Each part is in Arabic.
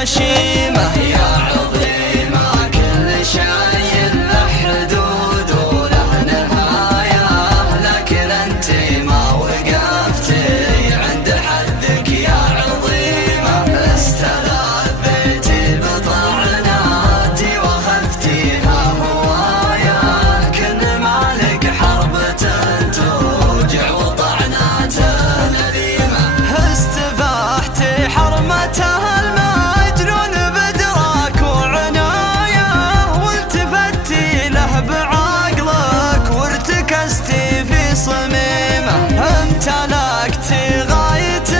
غشيمة يا عظيمة كل شيء له حدود وله نهاية، لكن انت ما وقفتي عند حدك يا عظيمة. استلذيتي بطعناتي واخذتيها هواية، كن مالك حربة توجع وطعنات نديمة. استفاحتي حرمتها المجنون بدراك وعناية، والتفتي له بعقلك وارتكزتي في صميمة. امتلكتي غاية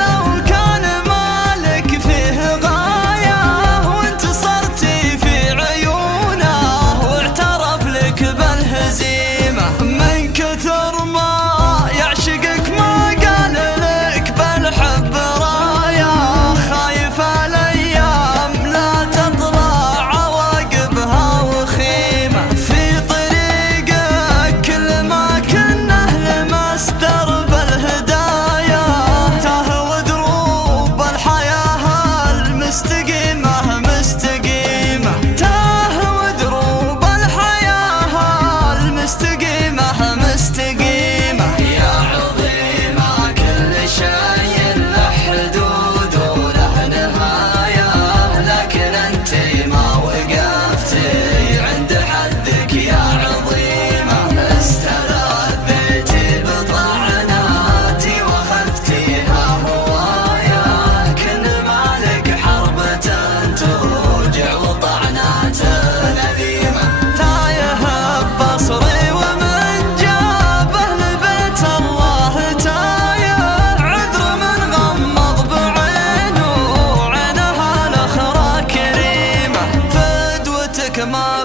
لو كان مالك فيه غاية، وانتصرتي في عيونه واعترف لك بالهزيمة. من كثر ما يعشقك ما قال لك بالحب راية، خايف الايام لا تطلع عواقبها وخيمة. في طريقك كل ما كنا لمس درب الهدايا، تاه ودروب الحياة المستقيمة مستقيمة، تاه ودروب الحياة المستقيمة مستقيمة. يا عظيمة كل شيء له حدود وله نهاية، لكن انت ما وقفتي عند حدك يا عظيمة. استلذيتي بطعناتي واخذتيها هواية، كن مالك حربة توجع وطعنات نديمة. تايه ببصري ومن جابه لبيت الله تايه، عذر من غمض بعينه وعينها الاخرى كريمة. فدوتك ما